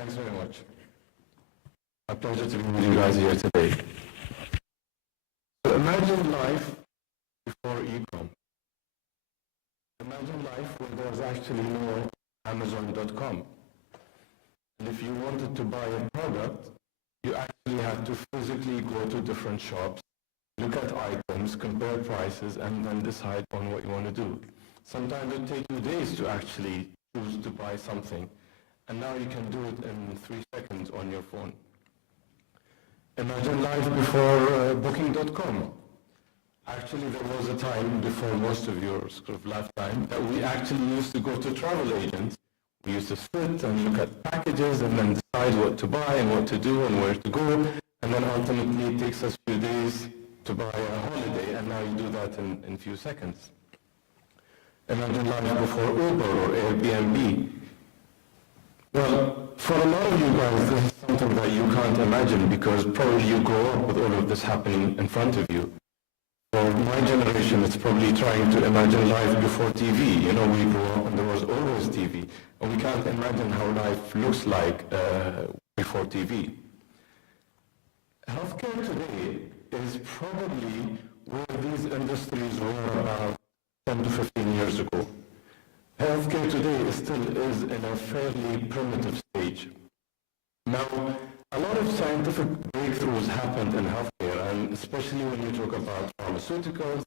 Thanks very much. A pleasure to be with you guys here today. So imagine life before e-com. Imagine life when there was actually no Amazon.com. And if you wanted to buy a product, you actually had to physically go to different shops, look at items, compare prices, and then decide on what you want to do. Sometimes it takes you days to actually choose to buy something. And now you can do it in 3 seconds on your phone. Imagine life before Booking.com. Actually, there was a time before most of your sort of lifetime that we actually used to go to travel agents. We used to sit and look at packages and then decide what to buy and what to do and where to go. And then ultimately it takes us a few days to buy a holiday, and now you do that in few seconds. Imagine life before Uber or Airbnb. Well, for a lot of you guys, this is something that you can't imagine because probably you grow up with all of this happening in front of you. For my generation, it's probably trying to imagine life before TV. You know, we grew up and there was always TV, and we can't imagine how life looks like before TV. Healthcare today is probably where these industries were about 10 to 15 years ago. Healthcare today still is in a fairly primitive stage. Now, a lot of scientific breakthroughs happened in healthcare, and especially when you talk about pharmaceuticals,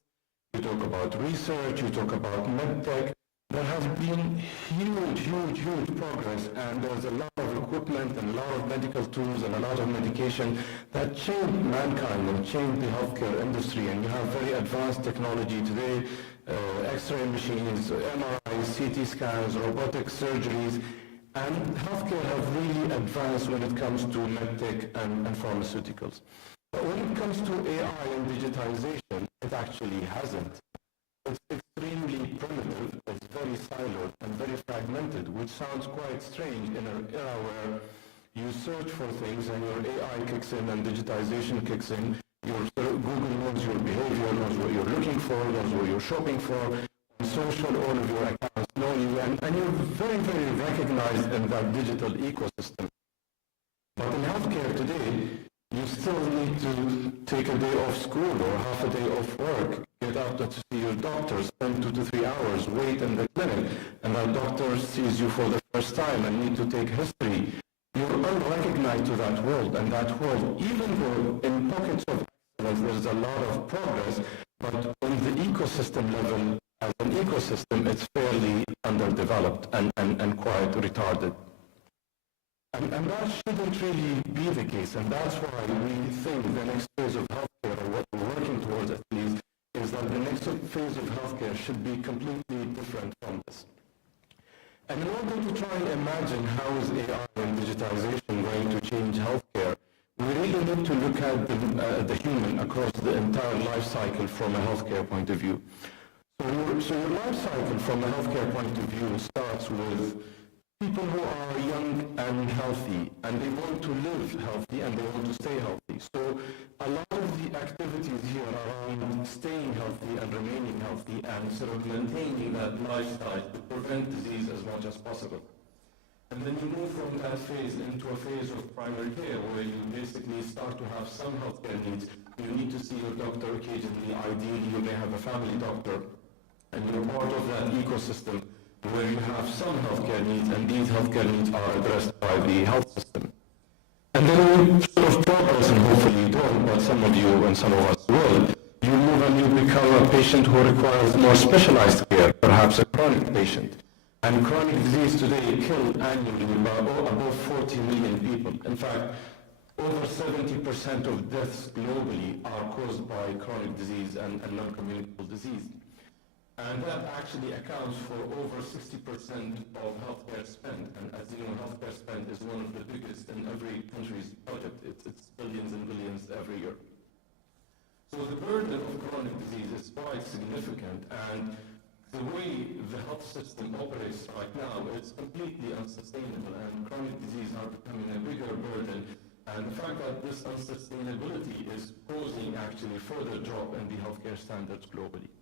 you talk about research, you talk about medtech, there has been huge progress, and there's a lot of equipment and a lot of medical tools and a lot of medication that changed mankind and changed the healthcare industry, and you have very advanced technology today, X-ray machines, MRIs, CT scans, robotic surgeries, and healthcare have really advanced when it comes to medtech and pharmaceuticals. But when it comes to AI and digitization, it actually hasn't. It's extremely primitive, it's very siloed and very fragmented, which sounds quite strange in an era where you search for things and your AI kicks in and digitization kicks in. Google knows your behavior, knows what you're looking for, knows what you're shopping for. On social, all of your accounts know you, and you're very recognized in that digital ecosystem. But in healthcare today, you still need to take a day off school or half a day off work, get out to see your doctor, spend 2 to 3 hours, wait in the clinic, and that doctor sees you for the first time and need to take history. You're unrecognized to that world, and that world, even though in pockets of excellence there's a lot of progress, but on the ecosystem level, as an ecosystem, it's fairly underdeveloped and quite retarded. And that shouldn't really be the case, and that's why we think the next phase of healthcare, or what we're working towards at least, is that the next phase of healthcare should be completely different from this. And in order to try and imagine how is AI and digitization going to change healthcare, we really need to look at the human across the entire life cycle from a healthcare point of view. So your life cycle from a healthcare point of view starts with people who are young and healthy, and they want to live healthy and they want to stay healthy. So a lot of the activities here are around staying healthy and remaining healthy and sort of maintaining that lifestyle to prevent disease as much as possible. And then you move from that phase into a phase of primary care where you basically start to have some healthcare needs. You need to see your doctor occasionally. Ideally, you may have a family doctor, and you're part of that ecosystem where you have some healthcare needs, and these healthcare needs are addressed by the health system. And then you sort of progress, and hopefully you don't, but some of you and some of us will. You move and you become a patient who requires more specialized care, perhaps a chronic patient. And chronic disease today kills annually above 40 million people. In fact, over 70% of deaths globally are caused by chronic disease and non-communicable disease. And that actually accounts for over 60% of healthcare spend. And as you know, healthcare spend is one of the biggest in every country's budget. It's billions and billions every year. So the burden of chronic disease is quite significant, and the way the health system operates right now is completely unsustainable, and chronic disease are becoming a bigger burden. And the fact that this unsustainability is causing actually further drop in the healthcare standards globally.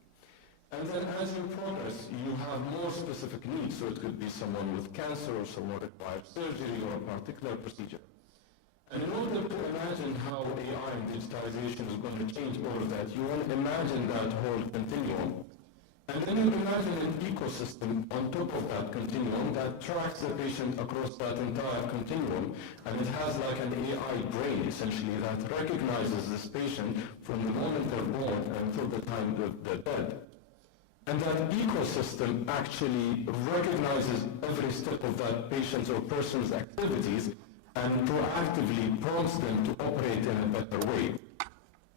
And then as you progress, you have more specific needs. So it could be someone with cancer or someone requires surgery or a particular procedure. And in order to imagine how AI and digitization is going to change all of that, you want to imagine that whole continuum. And then you imagine an ecosystem on top of that continuum that tracks the patient across that entire continuum. And it has like an AI brain, essentially, that recognizes this patient from the moment they're born until the time that they're dead. And that ecosystem actually recognizes every step of that patient's or person's activities and proactively prompts them to operate in a better way.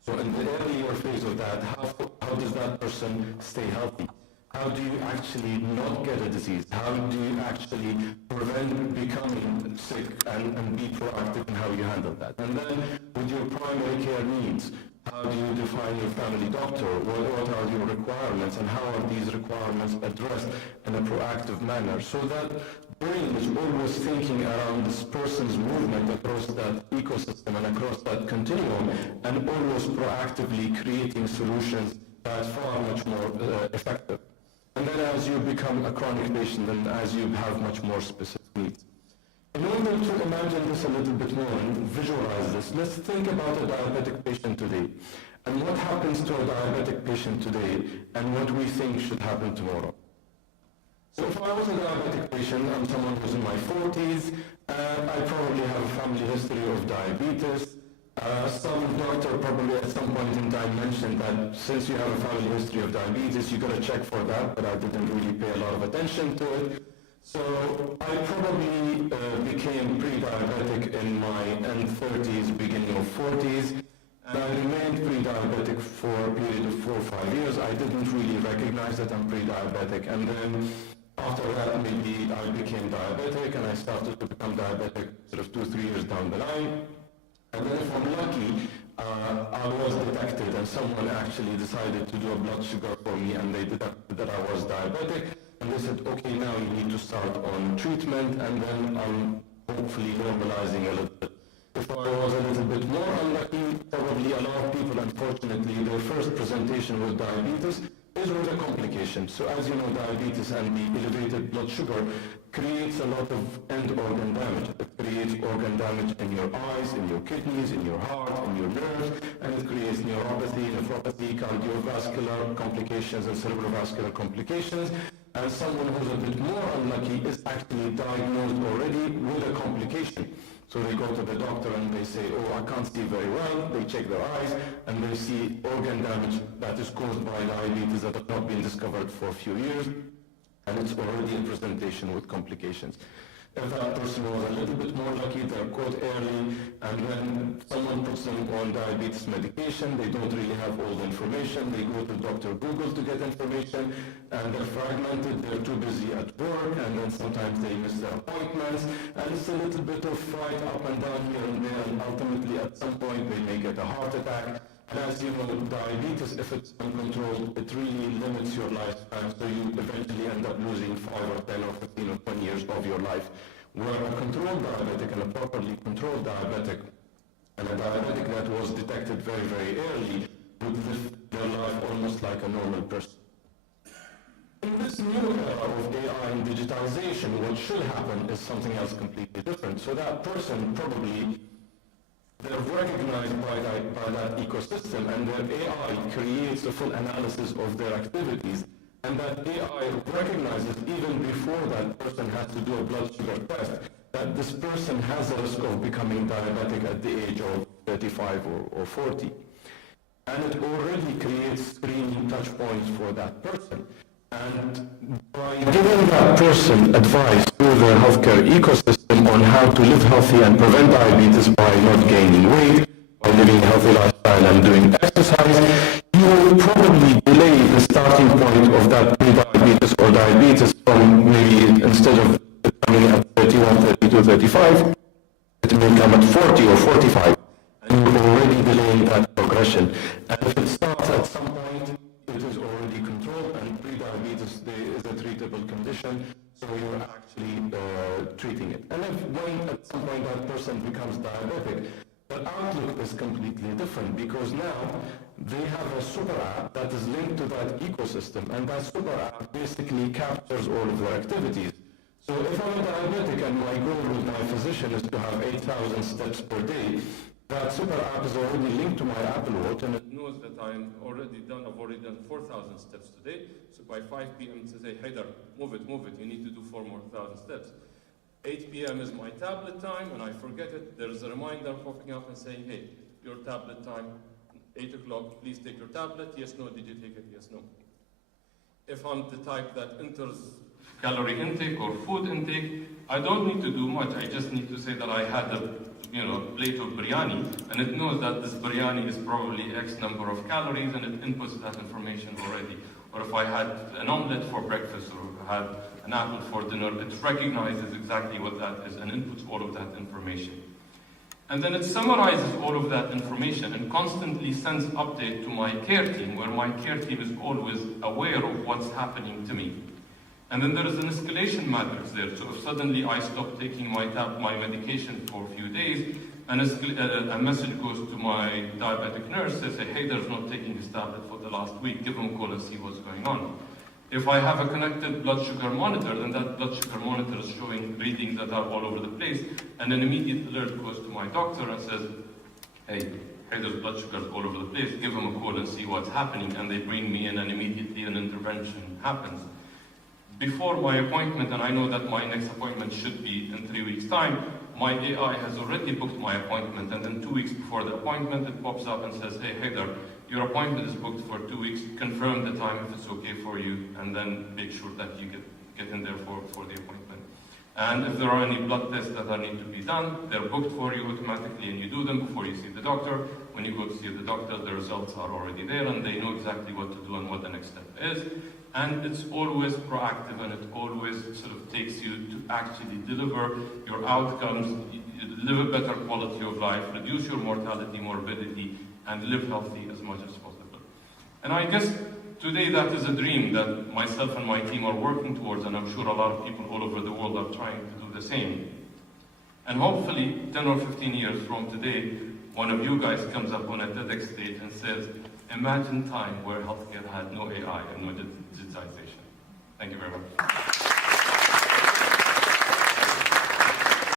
So in the earlier phase of that, how does that person stay healthy? How do you actually not get a disease? How do you actually prevent becoming sick and be proactive in how you handle that? And then with your primary care needs, how do you define your family doctor? What are your requirements and how are these requirements addressed in a proactive manner? So that brain is always thinking around this person's movement across that ecosystem and across that continuum and always proactively creating solutions that are far much more effective. And then as you become a chronic patient and as you have much more specific needs. In order to imagine this a little bit more and visualize this, let's think about a diabetic patient today and what happens to a diabetic patient today and what we think should happen tomorrow. So if I was a diabetic patient, I'm someone who's in my 40s, I probably have a family history of diabetes. Some doctor probably at some point in time mentioned that since you have a family history of diabetes, you got to check for that, but I didn't really pay a lot of attention to it. So I probably became pre-diabetic in my end 30s, beginning of 40s, and I remained pre-diabetic for a period of 4 or 5 years. I didn't really recognize that I'm pre-diabetic, and then after that maybe I became diabetic and I started to become diabetic sort of 2-3 years down the line. And then if I'm lucky, I was detected and someone actually decided to do a blood sugar for me and they detected that I was diabetic. And they said, okay, now you need to start on treatment and then I'm hopefully normalizing a little bit. If I was a little bit more unlucky, probably a lot of people, unfortunately, their first presentation with diabetes is with a complication. So as you know, diabetes and the elevated blood sugar creates a lot of end organ damage. It creates organ damage in your eyes, in your kidneys, in your heart, in your nerves, and it creates neuropathy, nephropathy, cardiovascular complications, and cerebrovascular complications. And someone who's a bit more unlucky is actually diagnosed already with a complication. So they go to the doctor and they say, oh, I can't see very well. They check their eyes and they see organ damage that is caused by diabetes that have not been discovered for a few years. And it's already in presentation with complications. If that person was a little bit more lucky, they're caught early, and when someone puts them on diabetes medication, they don't really have all the information. They go to Dr. Google to get information, and they're fragmented, they're too busy at work, and then sometimes they miss their appointments, and it's a little bit of fight up and down here and there, and ultimately at some point they may get a heart attack. And as you know, diabetes, if it's uncontrolled, it really limits your lifespan, so you eventually end up losing 5 or 10 or 15 or 20 years of your life. Where a controlled diabetic and a properly controlled diabetic, and a diabetic that was detected very, very early, would live their life almost like a normal person. In this new era of AI and digitization, what should happen is something else completely different. So that person probably, they're recognized by that ecosystem, and their AI creates a full analysis of their activities, and that AI recognizes even before that person has to do a blood sugar test that this person has a risk of becoming diabetic at the age of 35 or 40. And it already creates screening touch points for that person. And by giving that person advice through the healthcare ecosystem on how to live healthy and prevent diabetes by not gaining weight, by living a healthy lifestyle and doing exercise, you will probably delay the starting point of that pre-diabetes or diabetes from maybe instead of coming at 31, 32, 35, it may come at 40 or 45. And you're already delaying that progression. And if it starts at some point, it is already controlled, and pre-diabetes is a treatable condition, so you're actually treating it. And if when at some point that person becomes diabetic, But Outlook is completely different because now they have a super app that is linked to that ecosystem, and that super app basically captures all of their activities. So if I'm a diabetic and my goal with my physician is to have 8,000 steps per day, that super app is already linked to my Apple Watch, and it knows that I've already done 4,000 steps today. So by 5 p.m. it says, hey, Haidar, move it, you need to do 4 more thousand steps. 8 p.m. is my tablet time, and I forget it. There's a reminder popping up and saying, hey, your tablet time, 8 o'clock, please take your tablet. Yes, no, did you take it? Yes, no. If I'm the type that enters calorie intake or food intake, I don't need to do much. I just need to say that I had a plate of biryani, and it knows that this biryani is probably X number of calories, and it inputs that information already. Or if I had an omelette for breakfast or had an apple for dinner, it recognizes exactly what that is and inputs all of that information. And then it summarizes all of that information and constantly sends update to my care team, where my care team is always aware of what's happening to me. And then there is an escalation matrix there. So if suddenly I stop taking my medication for a few days, and a message goes to my diabetic nurse, says, hey, Haidar's not taking his tablet for the last week, give him a call and see what's going on. If I have a connected blood sugar monitor, then that blood sugar monitor is showing readings that are all over the place, and an immediate alert goes to my doctor and says, hey, Haidar's blood sugar is all over the place, give him a call and see what's happening, and they bring me in and immediately an intervention happens. Before my appointment, and I know that my next appointment should be in 3 weeks' time, my AI has already booked my appointment, and then 2 weeks before the appointment, it pops up and says, hey, Haidar, your appointment is booked for 2 weeks, confirm the time if it's okay for you, and then make sure that you get in there for the appointment. And if there are any blood tests that need to be done, they're booked for you automatically, and you do them before you see the doctor. When you go to see the doctor, the results are already there, and they know exactly what to do and what the next step is. And it's always proactive, and it always sort of takes you to actually deliver your outcomes, live a better quality of life, reduce your mortality, morbidity, and live healthy as much as possible. And I guess today that is a dream that myself and my team are working towards, and I'm sure a lot of people all over the world are trying to do the same. And hopefully, 10 or 15 years from today, one of you guys comes up on a TEDx stage and says, imagine time where healthcare had no AI and no digitization. Thank you very much.